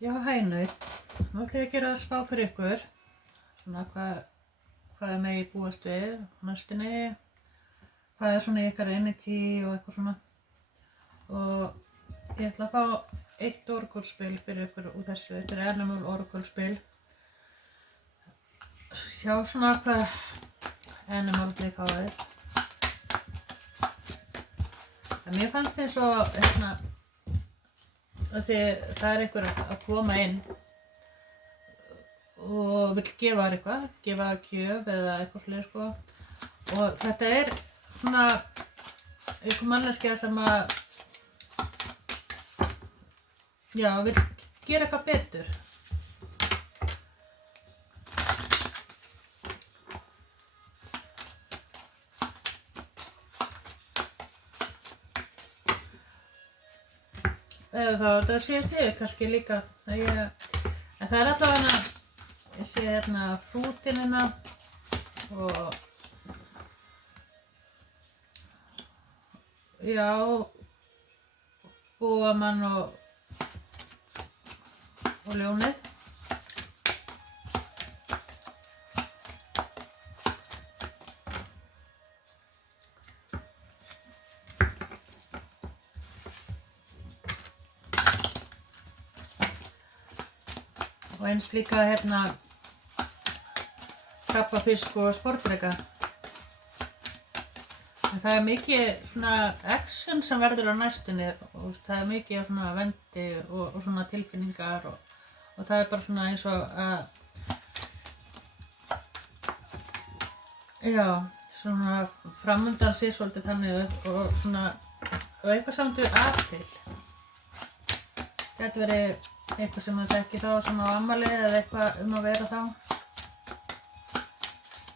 Já, hænaut. Nú ætla ég að gera spá fyrir ykkur. Svona hvað megi búast við á næstunni. Hvað svona ykkar energy og eitthvað svona. Og ég ætla að fá eitt orgulspil fyrir ykkur úr þessu. Þetta Animal orgulspil. Sjá svona hvað Animal þið fáið. Mér fannst eins og það er einhver að koma inn og vill gefa þér eitthvað, gefa gjöf eða eitthvað fleiri sko. Og þetta er svona einhver manneskja sem að, já, vill gera eitthvað betur. Eða þá, það sé þig kannski líka. En það er allavega ég sé hérna hrútinina og já, búamann og ljónið. Og eins líka hérna krabbafisk og sporðdreka. En það er mikið svona action sem verður á næstunni og það er mikið svona vendi og svona tilfinningar og það er bara svona eins og að, já, svona framundan sé svolítið þannig og svona og eitthvað samt við apríl. Gæti verið eitthvað sem það ekki þá svona á afmæli eða eitthvað að vera þá.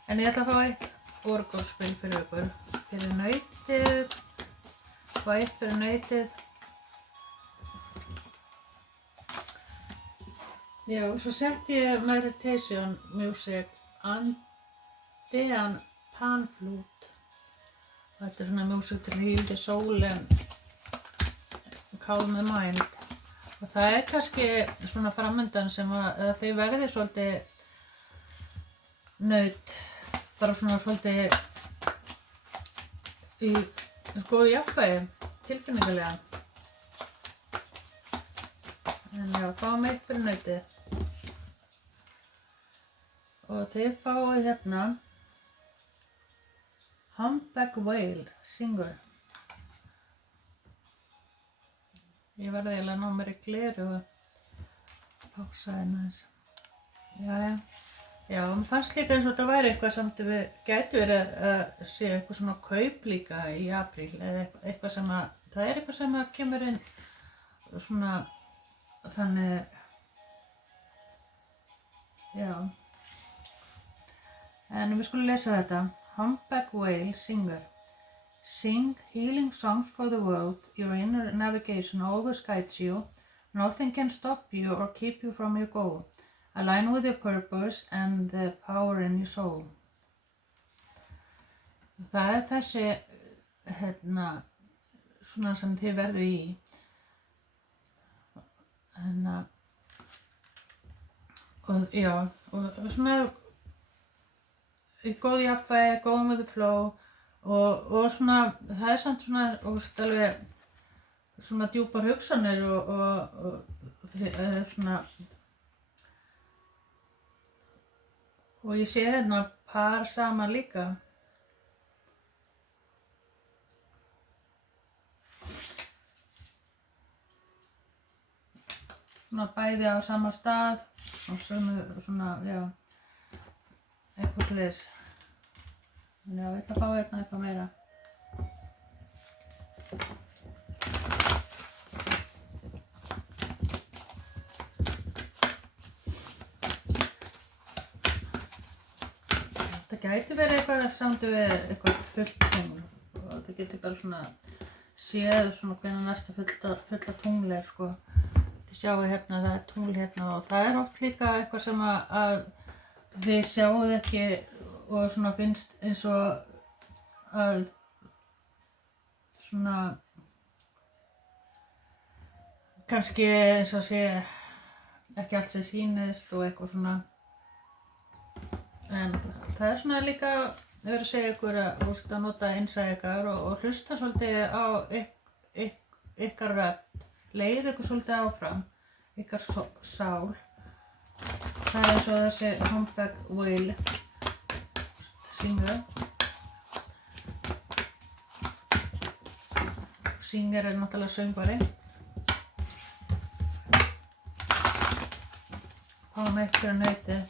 En ég ætla að fá eitt orgulspil fyrir ykkur. Fyrir nautið. Og eitt fyrir nautið. Já, svo setti ég meditation music Andean pan flute. Þetta er svona music til heal the soul and calm the mind. Og það er kannski svona framundan sem að þið verðið svolítið naut, bara svona svolítið í góðu jafnvægi, tilfinningalega. En já, fáum eitt fyrir nautið. Og þið fáið hérna Humpback Whale Singer. Ég verði eiginlega að ná mér í gleru og pása hérna þess. Jæja. Já, mér fannst líka eins og þetta væri eitthvað samt við gæti verið að sé eitthvað svona kaup líka í apríl eða eitthvað sem að, það er eitthvað sem að kemur inn svona þannig, já. En við skulum lesa þetta. Humpback Whale Singer. Sing healing songs for the world. Your inner navigation always guides you. Nothing can stop you or keep you from your goal. Align with your purpose and the power in your soul. Það er þessi svona sem þið verðu í. Og já, og svona í góð jafnvægi, going with the flow. Og svona, það er samt svona, alveg svona djúpar hugsanir og svona, og ég sé hérna par saman líka. Svona bæði á sama stað og svona, já, eitthvað svoleiðis. Já, ég ætla að fá hérna eitthvað meira. Þetta gæti verið eitthvað samdu við eitthvað fullt tungl og það geti bara svona séð svona hvenær næsta fulla tungl er sko. Þið sjáu hérna, það er tungl hérna og það er oft líka eitthvað sem að þið sjáuð ekki og svona finnst eins og að svona kannski eins og sé ekki allt sem sýnist og eitthvað svona. En það svona líka verið að segja ykkur að nota innsæi ykkar og hlusta svolítið á ykkar rödd, leiða ykkur svolítið áfram, ykkar sál. Það er svo þessi Humpback Whale Singer. Singer er náttúrulega söngvari. Hvað með ykkur nautið?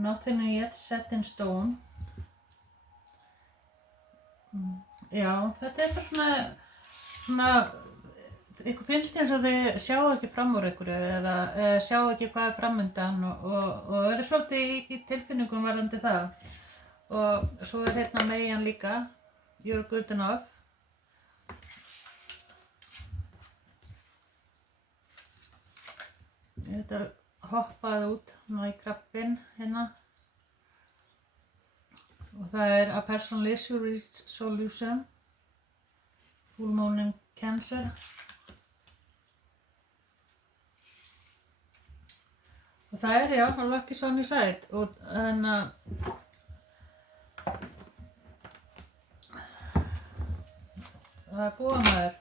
Nothing yet set in stone. Já, þetta er bara svona, ykkur finnst eins og þið sjáu ekki fram úr ykkur eða sjáu ekki hvað er framundan og eru svolítið í tilfinningum varðandi það. Og svo er hérna Meghan líka, You're Good Enough. Þetta hoppaði út í krabbinn hérna. Og það er A Personal Issue Solution, Full Moon in Cancer. Og það er, já, Lucky Sunny Side og það er búið maður.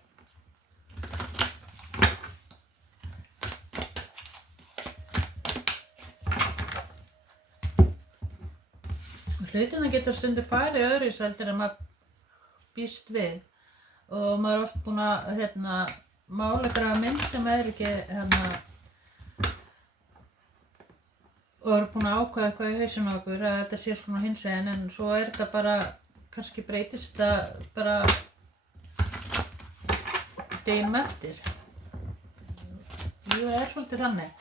Hlutina getur stundum farið öðruvísi heldur en maður býst við og maður er oft búinn að mála einhverja mynd sem er ekki og eru búinn að ákveða eitthvað í hausinn á okkur að þetta sé svona hinsegin en svo er þetta bara, kannski breytist þetta bara deginum eftir. Jú, það er svolítið þannig.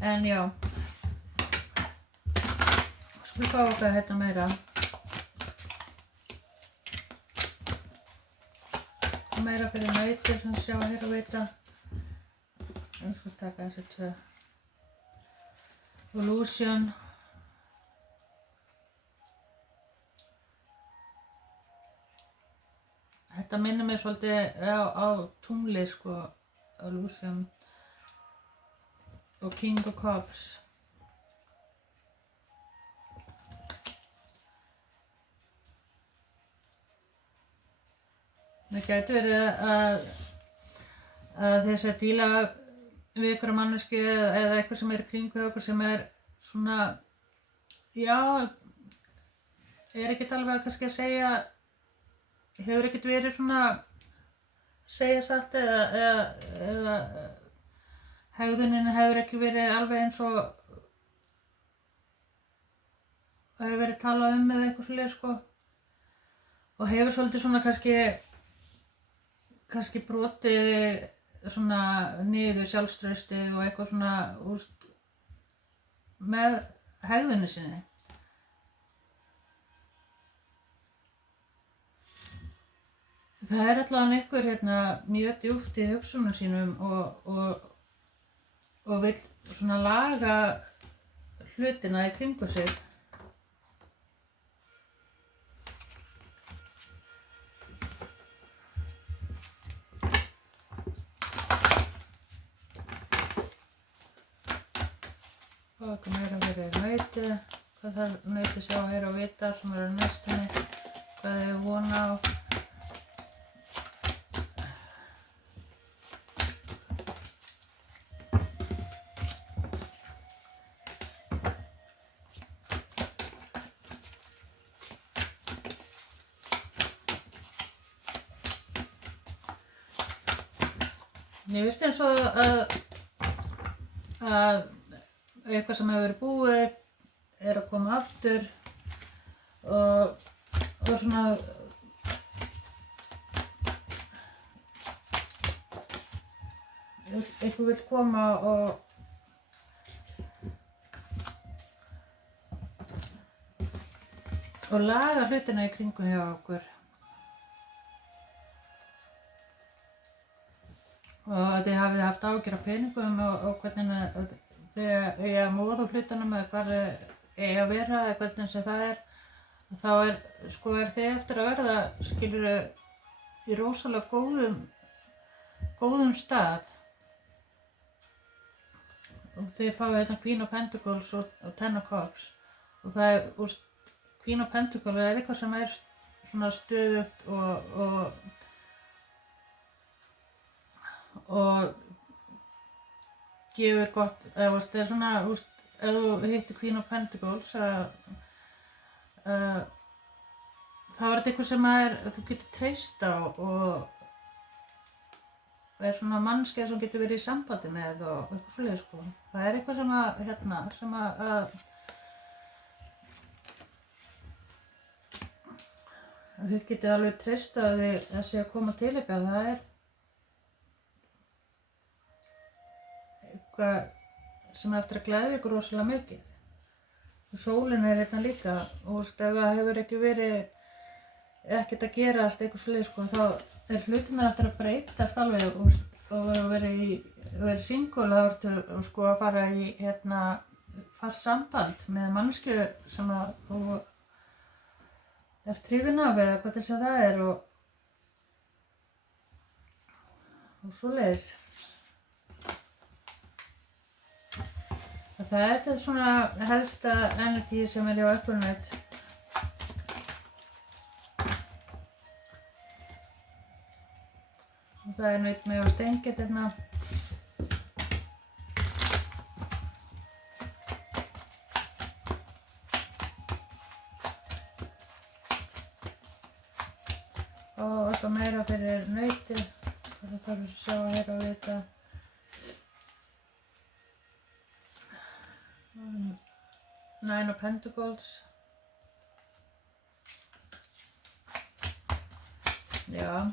En já. Við fáum okkar hérna meira. Meira fyrir nautir sem sjá hér og vita. Ég skal taka þessi tvö. Illusion. Þetta minnir mig svolítið á tungli sko, Illusion. Og King of Cups. Það gæti verið að þess að díla við einhverja mannesku eða eitthvað sem er í kringu okkur sem er svona, já, er ekkert alveg kannski að segja, hefur ekkert verið svona segja satt eða hegðunin hefur ekki verið alveg eins og hefur verið talað eða eitthvað svoleiðis sko og hefur svolítið svona kannski brotið svona niður sjálfstraustið og eitthvað svona með hegðunni sinni. Það er allavega einhver mjög djúpt í hugsunum sínum og vill svona laga hlutina í kringu sig. Og eitthvað meira fyrir nauti, hvað þarf nauti sjá að heyra og vita sem er á næstunni, hvað þau vona á. Mér finnst eins og að eitthvað sem hefur verið búið er að koma aftur og svona eitthvað vill koma og laga hlutina í kringum hjá okkur. Og þið hafið haft áhyggjur af peningum og hvernig þið eiga að móða hlutunum eða hvar þið eiga að vera eða hvernig sem það er þá er þið eftir að verða, skilurðu, í rosalega góðum stað. Og þið fáið hérna Queen of Pentacles og Ten of Cups. Og það Queen of Pentacles eitthvað sem svona stöðugt og gefur gott, eða það svona, ef þú hittir Queen of Pentacles, þá þetta eitthvað sem þú getur treyst á og svona manneskja sem getur verið í sambandi með og eitthvað svoleiðis, sko. Það eitthvað sem þið getið alveg treyst á því að sé að koma til ykkar. Það eitthvað sem eftir að gleðja ykkur rosalega mikið. Sólin hérna líka og ef það hefur ekki verið ekkert að gerast eitthvað svoleiðis, sko, þá hlutirnir eftir að breytast alveg og verið single, þá ertu sko að fara í fast samband með manneskju sem þú ert hrifin af eða hvað þess að það og svoleiðis. Það þetta svona helsta energy sem hjá Equinite. Og það naut mig á stengið hérna. Og eitthvað meira fyrir nauti. Það þarf að sjá að heyra og vita. Nine of Pentacles. Já.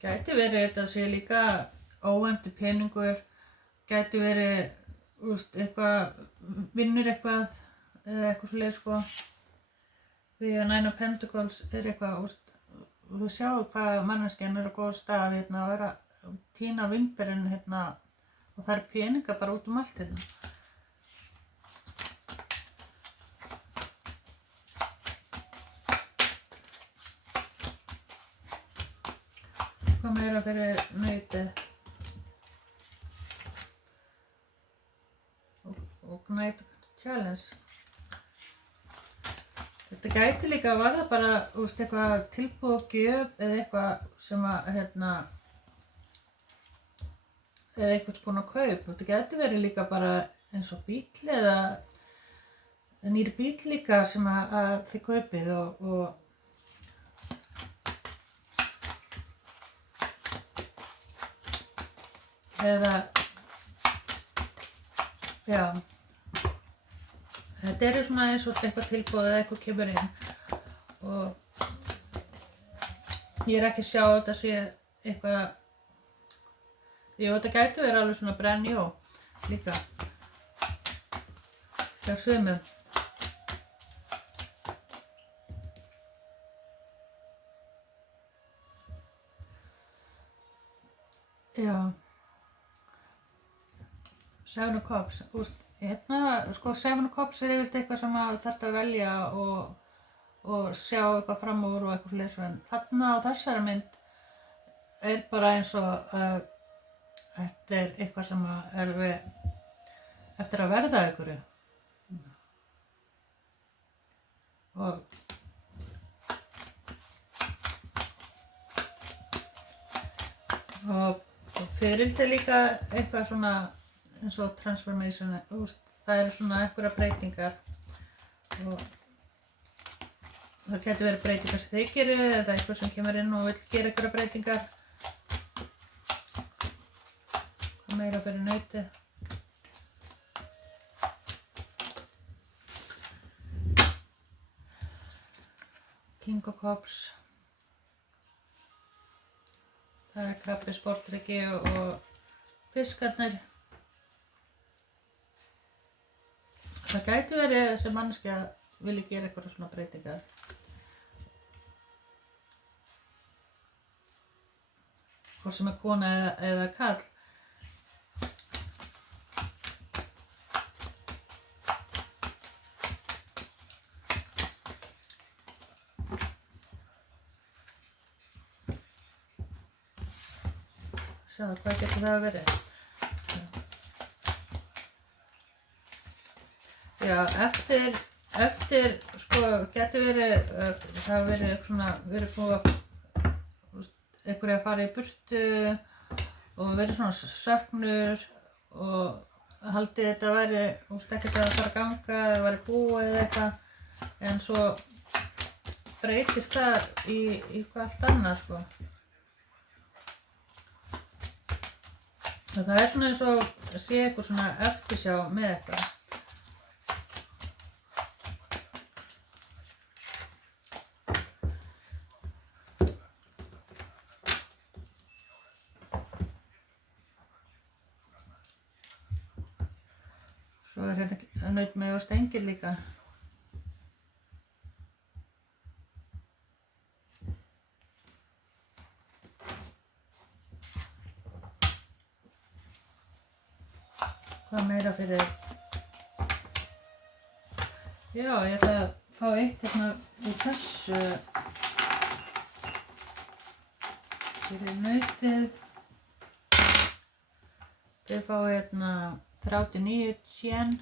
Gæti verið þetta sé líka óefndur peningur, gæti verið, eitthvað, vinnur eitthvað eða eitthvað svoleiðis, sko. Því að Nine of Pentacles eitthvað, og þú sjáu hvað manneskjan á góð stað og að tína vimberinn og það peningar bara út allt hérna. Hvað meira fyrir nautið og Night Challenge. Þetta gæti líka að verða bara eitthvað tilboð og gjöf eða eitthvað sem eða einhvers konar kaup. Þetta gæti verið líka bara eins og bíll eða nýr bíll líka sem að þið kaupið og eða, já, þetta svona eins og eitthvað tilboð eða eitthvað kemur inn og ég ekki að sjá að þetta sé eitthvað, þetta gæti verið alveg svona brand new líka hjá sumum. Já. Seven of Cups, Seven of Cups yfirleitt eitthvað sem þú þarft að velja og sjá eitthvað fram úr og eitthvað fleiri, en þarna á þessari mynd bara eins og þetta eitthvað sem við eftir að verða einhverju. Og fyrir þetta líka eitthvað svona eins og transformation, það svona einhverjar breytingar og það getur verið breytingar sem þið gerir eða eitthvað sem kemur inn og vill gera einhverjar breytingar. Hvað meira fyrir nautið? King of Cups. Það krabbi, sportryggi og fiskarnir. Það gæti verið að þessi manneskja vilji gera eitthvað svona breytingar. Hvort sem kona eða karl. sjá, hvað getur það verið? Já, eftir sko, getur verið, það hafa verið svona, verið búið að einhverju að fara í burtu og verið svona söknur og haldið þetta væri, ekkert að fara að ganga eða væri búið eða eitthvað, en svo breytist það í hvað allt annað, sko. Og það er svona eins og að sé eitthvað svona eftirsjá með eitthvað. Svo er hérna nautmey og stengir líka. Hvað meira fyrir? Já, ég ætla að fá eitt hérna úr þessu fyrir nautið. Þið fá hérna 39 yen.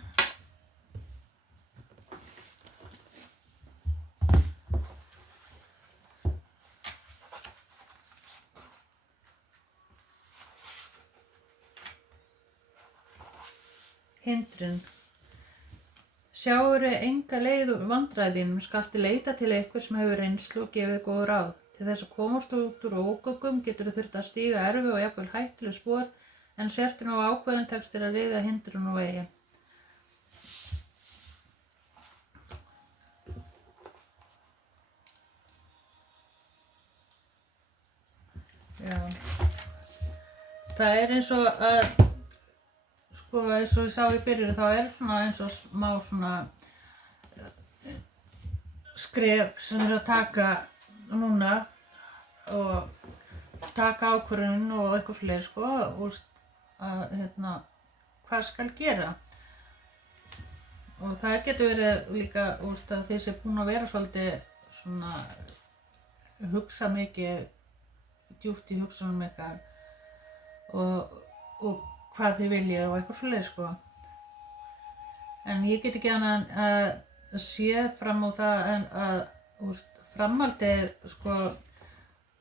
Hindrun. Sjáurðu enga leið úr vandræðinum skaltu leita til einhvers sem hefur reynslu og gefið góð ráð. Til þess að komast út úr ógöngum geturðu þurft að stíga erfið og jafnvel hættuleg spor, en sértu nú ákveðin tekst þér að ryðja hindrun úr vegi. Já. Það er eins og að sko, eins og ég sá í byrjun, þá er svona eins og smá svona skref sem þeir að taka núna og taka ákvörðun og eitthvað fleiri, sko, að hvað skal gera. Og það getur verið líka að þeir sem búin að vera svolítið svona hugsa mikið djúpt í hugsunum eitthvað og hvað þið viljið og eitthvað svoleiðis, sko. En ég get ekki annað að sé fram á það en að framhaldið, sko,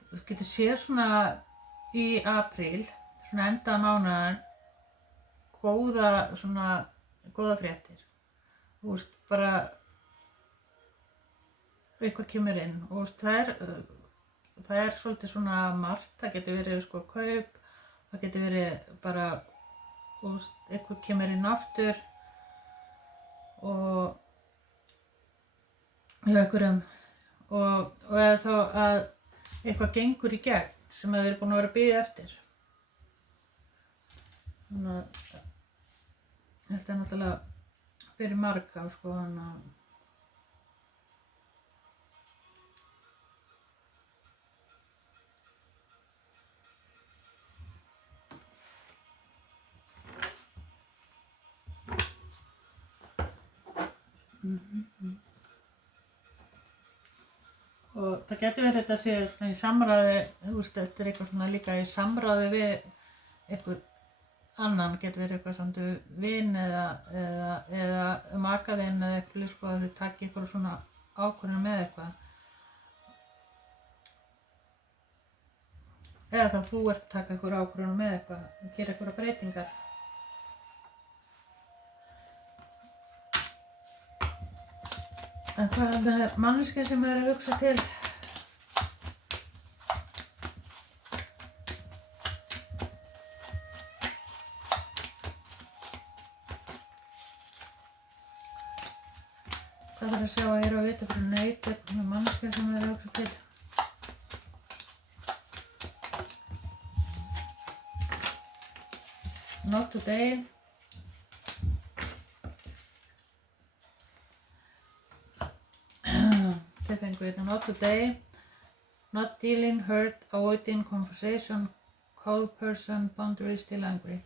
þú getur séð svona í apríl, svona enda mánaðar, góða fréttir. Bara eitthvað kemur inn og það er svolítið svona margt, það getur verið sko kaup, það getur verið bara eitthvað kemur inn aftur og hjá einhverjum og eða þá að eitthvað gengur í gegn sem þeir eru búin að vera að bíða eftir. Þannig að þetta er náttúrulega fyrir marga, sko, þannig að og það getur verið þetta sé svona í samráði, þetta er eitthvað svona líka í samráði við einhvern annan, getur verið eitthvað samt vin eða makaðinn eða eitthvað, sko, að þið takki eitthvað svona ákvörðun með eitthvað. Eða þá þú ert að taka eitthvað ákvörðun með eitthvað, gera eitthvað breytingar. En hvað er með manneskja sem er að hugsa til? Það þarf að sjá að ég er að vita fyrir neitt eitthvað með manneskja sem er að hugsa til. Not today. Not today, not dealing, hurt, avoiding conversation, cold person, boundary, still angry.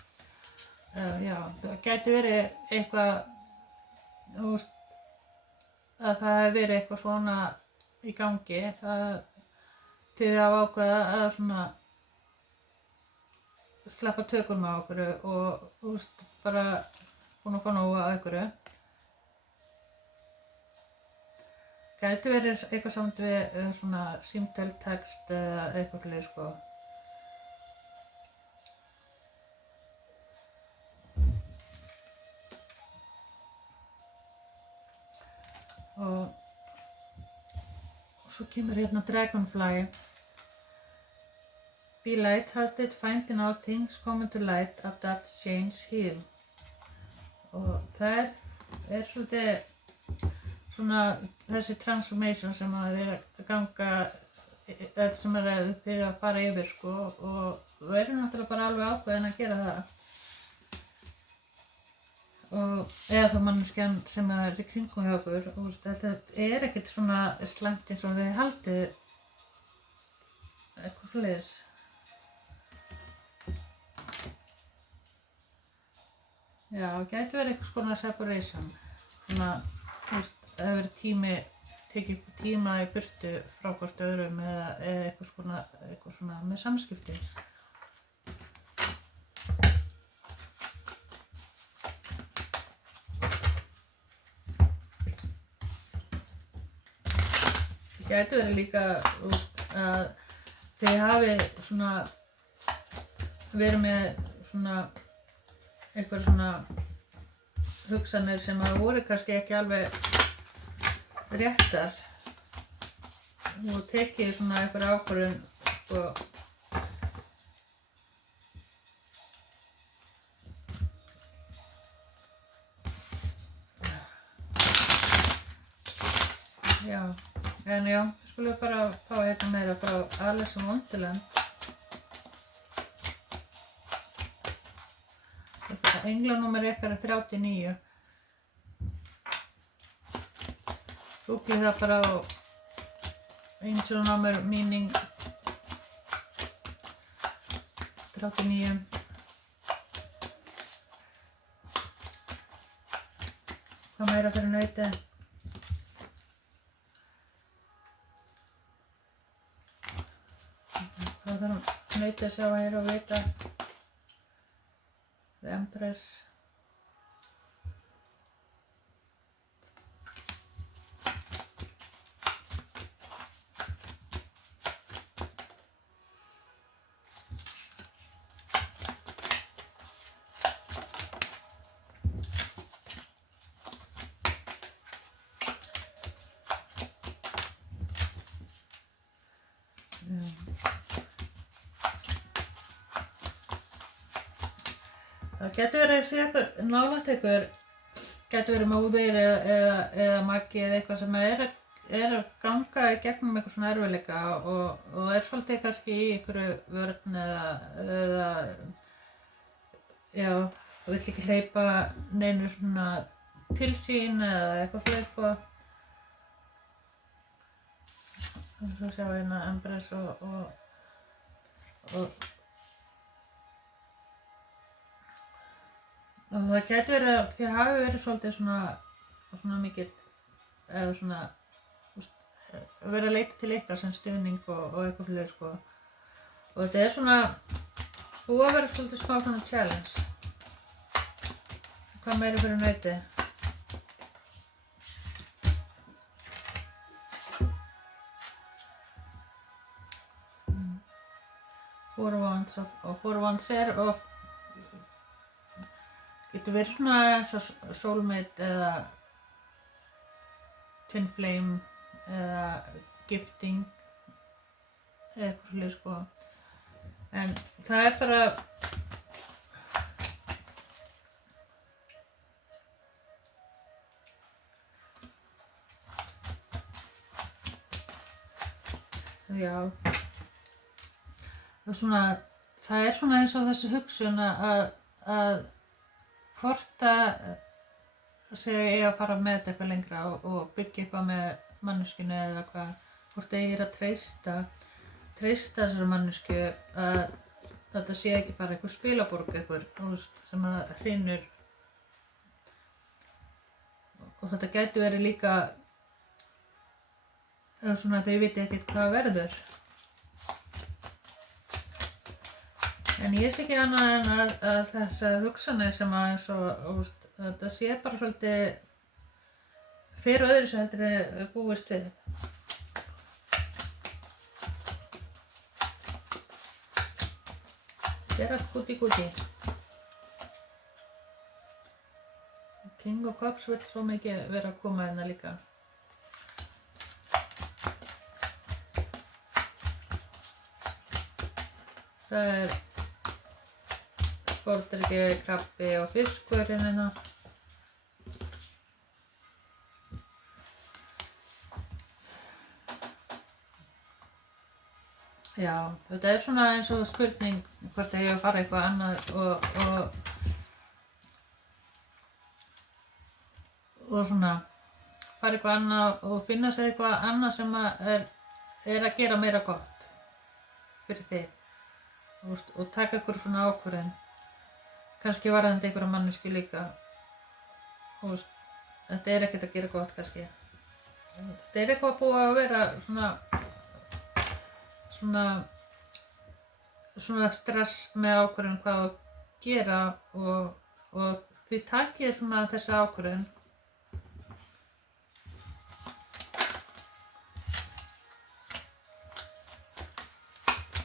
Já, það gæti verið eitthvað, að það hefur verið eitthvað svona í gangi, að þið hafa ákveðið að svona sleppa tökum á okkur og þú veist, bara búin að fá nóg af einhverju. Gæti verið eitthvað samt við svona símtöl, text eða eitthvað fyrir sko. Og svo kemur hérna Dragonfly. Be light-hearted, finding all things coming to light, adapt, change, heal. Og það svolítið svona þessi transformation sem að þið ganga, sem þið að fara yfir sko, og við erum náttúrulega bara alveg ákveðin að gera það. Og eða þá manneskjan sem er í kringum hjá okkur, og þetta er ekkert svona slæmt eins og þið haldið eitthvað svoleiðis. Já, gæti verið eitthvað svona separation, svona, þú veist, það hefur verið tekið eitthvað tíma í burtu frá hvort öðrum eða eitthvað svona með samskipti. Það gæti verið líka, þú veist, að þið hafi svona verið með svona einhver svona hugsanir sem að voru kannski ekki alveg réttar og tekið svona einhver ákvörðun sko. Já, en já, skulum bara fá hérna meira frá Alice in Wonderland. Englanúmer ykkar er 39. Googlið það bara á angel number meaning 39. Hvað meira fyrir nautið? Hvað þarf nautið að sjá að heyra og vita? The Empress. Það getur verið að sé eitthvað nálægt ykkur, getur verið móðir eða maki eða eitthvað sem er að ganga í gegnum eitthvað svona erfiðleika og er svolítið kannski í einhverju vörn eða já, vill ekki hleypa neinu svona til sín eða eitthvað fleiri sko. Og svo sjá hérna Empress og það getur verið að þið hafi verið svolítið svona mikið eða svona verið að leita til ykkar sem stuðning og eitthvað fleiri sko. Og þetta er svona búið að vera svolítið smá svona challenge. Hvað meira fyrir nautið? Four Wands og Four Wands er oft getur verið svona eins og soulmate eða twin flame eða gifting eða eitthvað svolítið sko. En það er bara já það er svona eins og þessi hugsun að hvort að segja að fara með þetta eitthvað lengra og byggja eitthvað með manneskjunni eða hvað, hvort að ég er að treysta þessari mannesku að þetta sé ekki bara einhver spilaborg eitthvað sem að hrynur og þetta gæti verið líka svona að þau viti ekkert hvað verður. En ég sé ekki annað en að þessar hugsanir sem að eins og þetta sé bara svolítið fyrir öðru sem heldur þið búist við þetta. Þetta er allt gúti. King of Cups vill svo mikið vera að koma hérna líka. Það er sporðdreki, krabbi og fiskur hérna. Já, þetta er svona eins og spurning hvort ég að fara eitthvað annað og svona fara eitthvað annað og finna sér eitthvað annað sem er að gera meira gott fyrir þig og taka ykkur svona ákvörðun, kannski varðandi einhverja mannesku líka. Þetta er ekkert að gera gott kannski, þetta er eitthvað búið að vera svona stress með ákvörðun hvað að gera og þið takið svona þessa ákvörðun.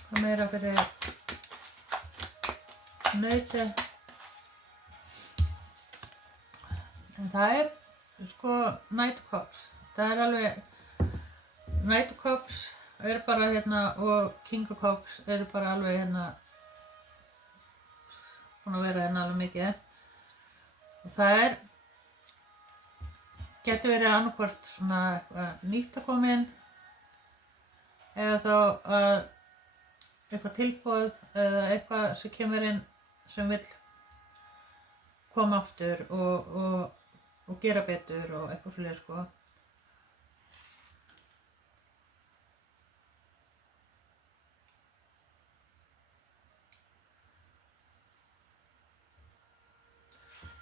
Það meira fyrir nautið. En það er sko Knight of Cups. Það er alveg Knight of Cups er bara hérna og King of Cups eru bara alveg hérna búin að vera hérna alveg mikið. Og það getur verið annarkvort svona eitthvað nýtt að koma inn eða þá eitthvað tilboð eða eitthvað sem kemur inn sem vill koma aftur og gera betur og eitthvað svoleiðis sko.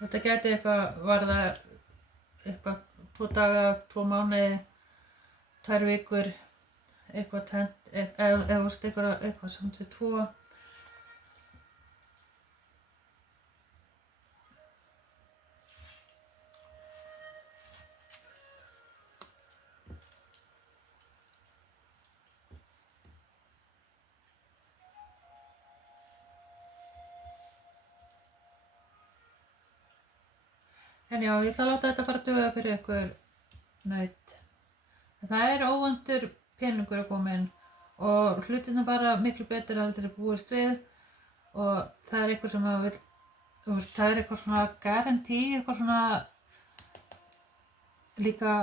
Þetta gæti eitthvað varða eitthvað 2 daga, 2 mánuði, 2 vikur, eitthvað tengt, eitthvað samt við 2. En já, ég ætla að láta þetta bara duga fyrir ykkur naut. Það er óvæntur peningur að koma inn og hlutirna bara miklu betur heldur en búist við og það er eitthvað sem vill, það er eitthvað svona garantí, eitthvað svona líka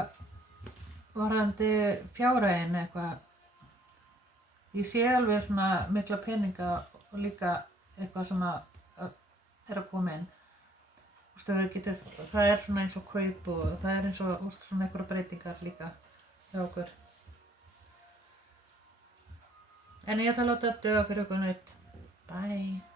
varðandi fjárhaginn eitthvað. Ég sé alveg svona mikla peninga og líka eitthvað sem er að koma inn. Það er svona eins og kaup og það er eins og svona einhverja breytingar líka hjá okkur. En ég ætla að láta þetta duga fyrir ykkur naut. Bye!